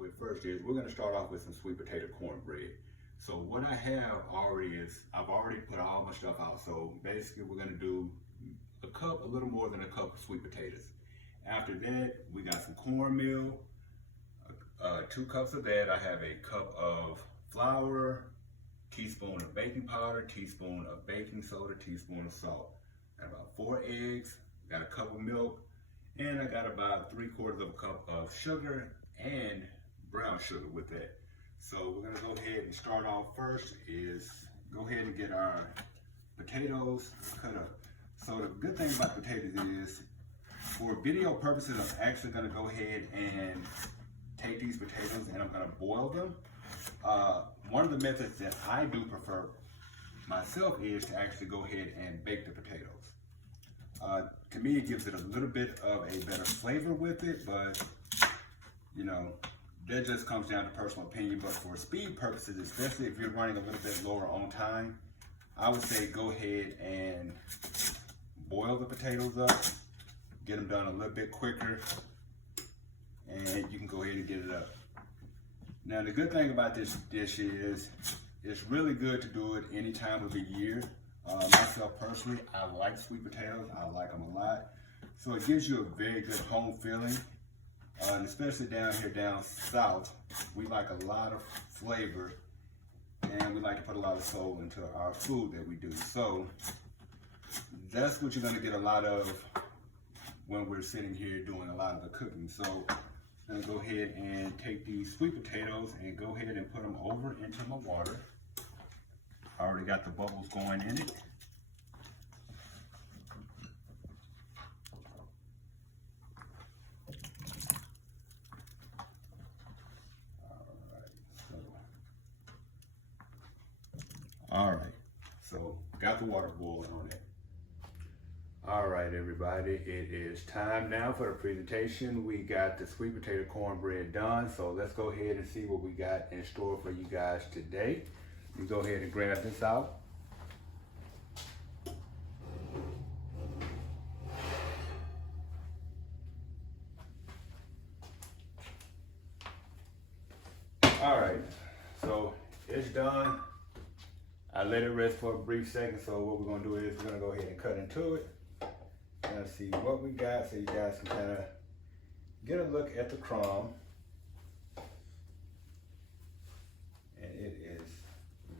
off with first is we're gonna start off with some sweet potato cornbread. So what I have already is, I've already put all my stuff out. So basically we're gonna do a little more than a cup of sweet potatoes. After that, we got some cornmeal, 2 cups of that. I have a cup of flour, teaspoon of baking powder, teaspoon of baking soda, teaspoon of salt. Got about 4 eggs, got a cup of milk, and I got about 3/4 of a cup of sugar and brown sugar with that. So we're gonna go ahead and start off first is go ahead and get our potatoes cut up. So the good thing about potatoes is, for video purposes, I'm actually gonna go ahead and take these potatoes and I'm gonna boil them. One of the methods that I do prefer myself is to actually go ahead and bake the potatoes. To me, it gives it a little bit of a better flavor with it, but you know, that just comes down to personal opinion. But for speed purposes, especially if you're running a little bit lower on time, I would say go ahead and boil the potatoes up, get them done a little bit quicker, and you can go ahead and get it up. Now, the good thing about this dish is it's really good to do it any time of the year. Myself personally, I like sweet potatoes. I like them a lot. So it gives you a very good home feeling. And especially down here down south, we like a lot of flavor and we like to put a lot of soul into our food that we do. So that's what you're gonna get a lot of when we're sitting here doing a lot of the cooking. So I'm gonna go ahead and take these sweet potatoes and go ahead and put them over into my water. I already got the bubbles going in it. All right, so got the water boiling on it. All right, everybody, it is time now for the presentation. We got the sweet potato cornbread done, so let's go ahead and see what we got in store for you guys today. You go ahead and grab this out. All right, so it's done. I let it rest for a brief second, so what we're gonna do is we're gonna go ahead and cut into it and see what we got so you guys can kind of get a look at the crumb. And it is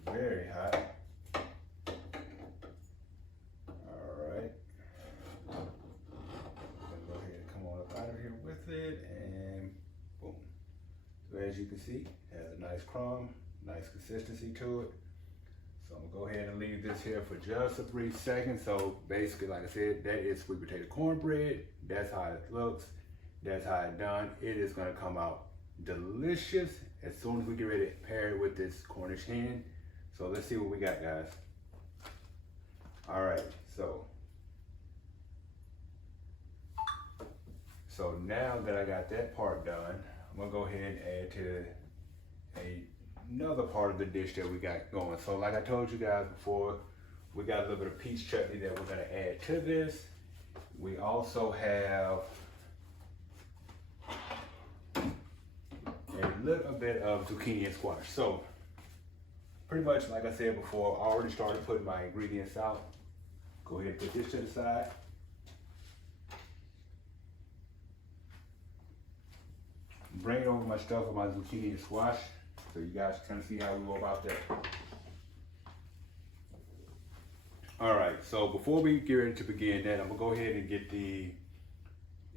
very hot. All right. I'm gonna go ahead and come on up out of here with it, and boom. So as you can see, it has a nice crumb, nice consistency to it. So I'm gonna go ahead and leave this here for just a brief second. So basically, like I said, that is sweet potato cornbread. That's how it looks. That's how it's done. It is gonna come out delicious as soon as we get ready to pair it with this Cornish hen. So let's see what we got, guys. All right, so now that I got that part done, I'm gonna go ahead and add to another part of the dish that we got going. So like I told you guys before, we got a little bit of peach chutney that we're gonna add to this. We also have a little bit of zucchini and squash. So pretty much like I said before, I already started putting my ingredients out. Go ahead and put this to the side. Bring over my stuff with my zucchini and squash, so you guys can kind of see how we go about that. All right, so before we get ready to begin that, I'm gonna go ahead and get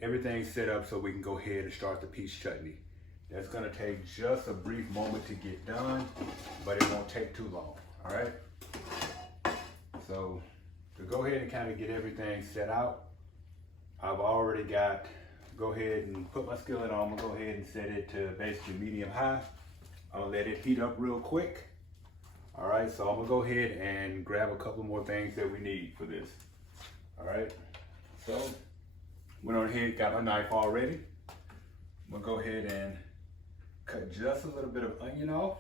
everything set up so we can go ahead and start the peach chutney. That's gonna take just a brief moment to get done, but it won't take too long, all right? So to go ahead and kind of get everything set out, I've already go ahead and put my skillet on. I'm gonna go ahead and set it to basically medium high. I'll let it heat up real quick. All right, so I'm gonna go ahead and grab a couple more things that we need for this. All right, so went on ahead, got my knife already. I'm gonna go ahead and cut just a little bit of onion off.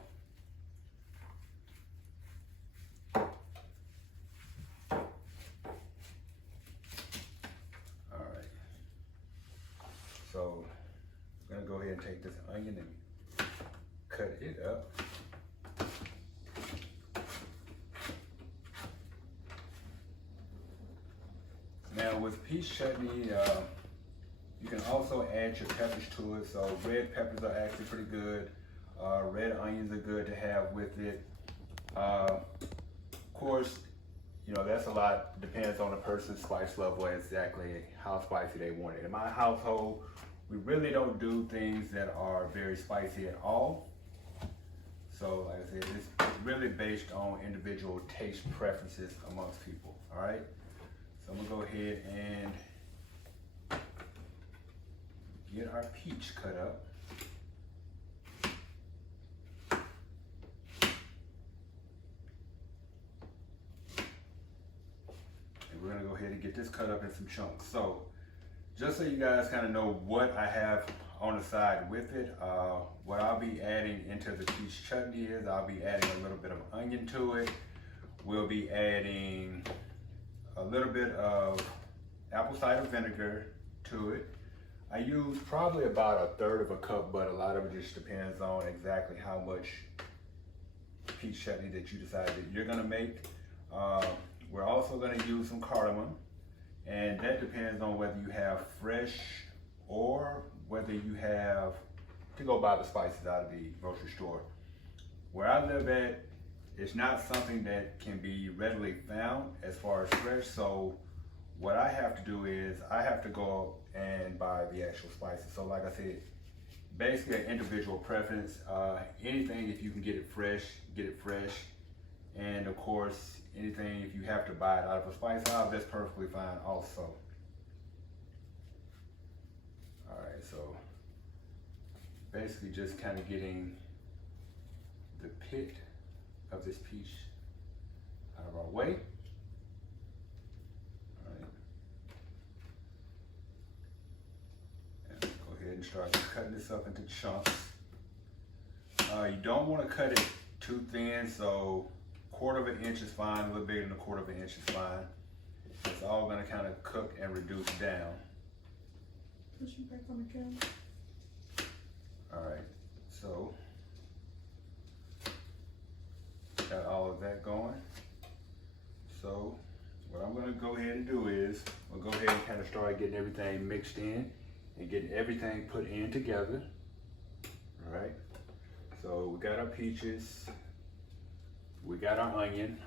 So I'm gonna go ahead and take this onion and cut it up. Now with peach chutney, you can also add your peppers to it. So red peppers are actually pretty good. Red onions are good to have with it. Of course, you know, that's a lot, depends on the person's spice level, exactly how spicy they want it. In my household, we really don't do things that are very spicy at all. So like I said, it's really based on individual taste preferences amongst people, all right? So I'm gonna go ahead and get our peach cut up. And we're gonna go ahead and get this cut up in some chunks. So just so you guys kind of know what I have on the side with it, what I'll be adding into the peach chutney is I'll be adding a little bit of onion to it. We'll be adding a little bit of apple cider vinegar to it. I use probably about 1/3 of a cup, but a lot of it just depends on exactly how much peach chutney that you decide that you're gonna make. We're also gonna use some cardamom, and that depends on whether you have fresh or whether you have to go buy the spices out of the grocery store. Where I live at, it's not something that can be readily found as far as fresh, so what I have to do is I have to go and buy the actual spices. So like I said, basically an individual preference. Anything, if you can get it fresh, get it fresh. And of course, anything, if you have to buy it out of a spice house, that's perfectly fine also. All right, so basically just kind of getting the pit of this peach out of our way. All right. And go ahead and start cutting this up into chunks. You don't want to cut it too thin, so 1/4 of an inch is fine, a little bigger than 1/4 of an inch is fine. It's all going to kind of cook and reduce down. Pushing back on the camera. All right, so got all of that going. So what I'm gonna go ahead and do is we'll go ahead and kind of start getting everything mixed in and getting everything put in together. All right, so we got our peaches, we got our onion.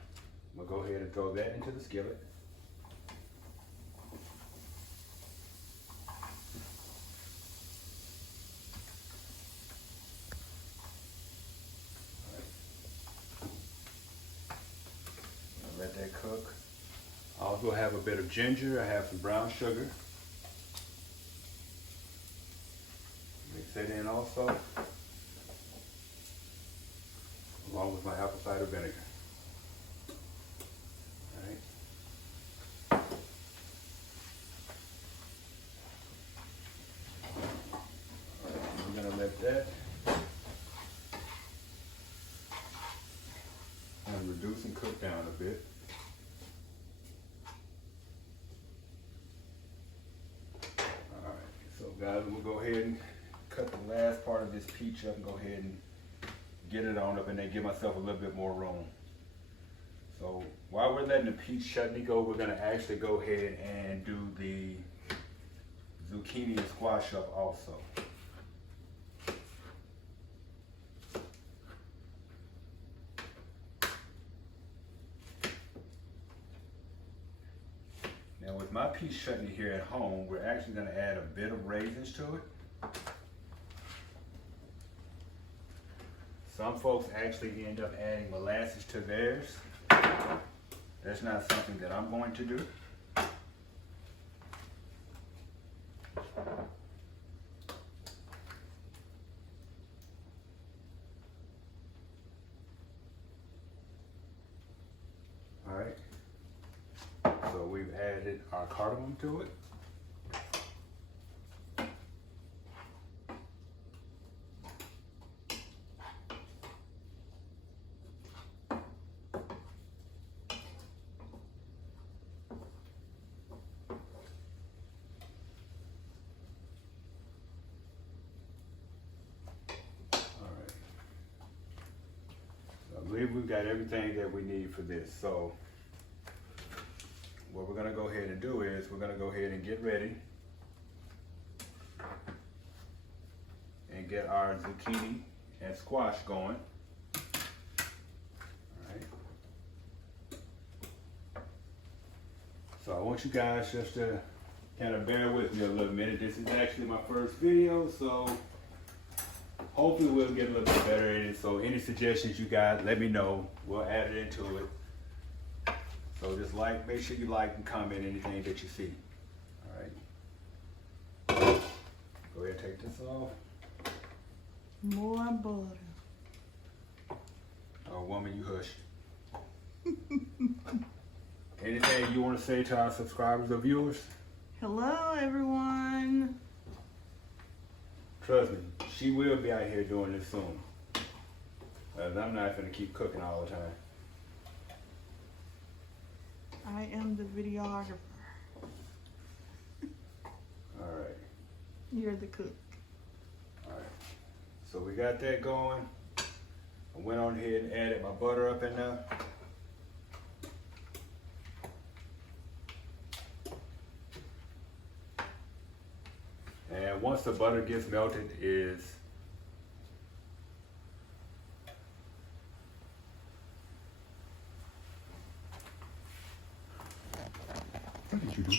We'll go ahead and throw that into the skillet. Let that cook. I also have a bit of ginger. I have some brown sugar. Mix that in also, along with my apple cider vinegar. All right. We're gonna let that and reduce and cook down a bit. All right, so guys, we'll go ahead and cut the last part of this peach up and go ahead and get it on up and then give myself a little bit more room. So while we're letting the peach chutney go, we're gonna actually go ahead and do the zucchini and squash up also. Now with my peach chutney here at home, we're actually gonna add a bit of raisins to it. Some folks actually end up adding molasses to theirs. That's not something that I'm going to do. All right. So we've added our cardamom to it. believe we've got everything that we need for this. So what we're gonna go ahead and do is we're gonna go ahead and get ready and get our zucchini and squash going. Alright. So I want you guys just to kind of bear with me a little minute. This is actually my first video, so hopefully we'll get a little bit better at it. So any suggestions you guys, let me know. We'll add it into it. So just make sure you like and comment anything that you see. All right. Go ahead and take this off. More butter. Oh, woman, you hush. Anything you want to say to our subscribers or viewers? Hello, everyone. Trust me, she will be out here doing this soon. I'm not going to keep cooking all the time. I am the videographer. All right. You're the cook. All right. So we got that going. I went on ahead and added my butter up in there. And once the butter gets melted what did you do?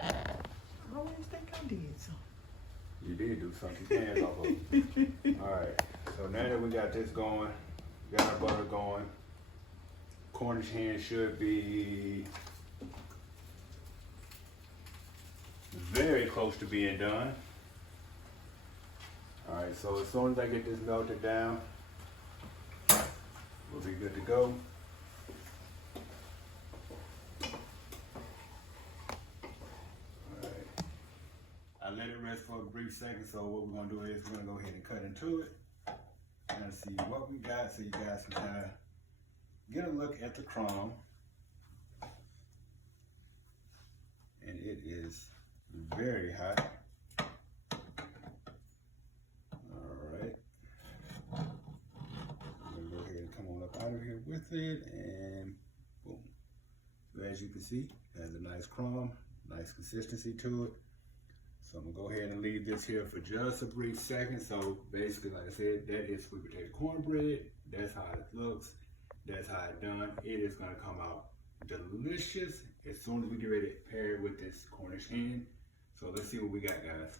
I always think I did something. You did do something. Keep your hands off of it. Alright, so now that we got this going, got our butter going, Cornish hen should be very close to being done. Alright, so as soon as I get this melted down, we'll be good to go. I let it rest for a brief second, so what we're gonna do is we're gonna go ahead and cut into it and see what we got so you guys can kind of get a look at the crumb. And it is very hot. Alright. I'm gonna go ahead and come on up out of here with it, and boom. So as you can see, it has a nice crumb, nice consistency to it. So I'm gonna go ahead and leave this here for just a brief second. So basically, like I said, that is sweet potato cornbread. That's how it looks. That's how it's done. It is gonna come out delicious as soon as we get ready to pair it with this Cornish hen. So let's see what we got, guys.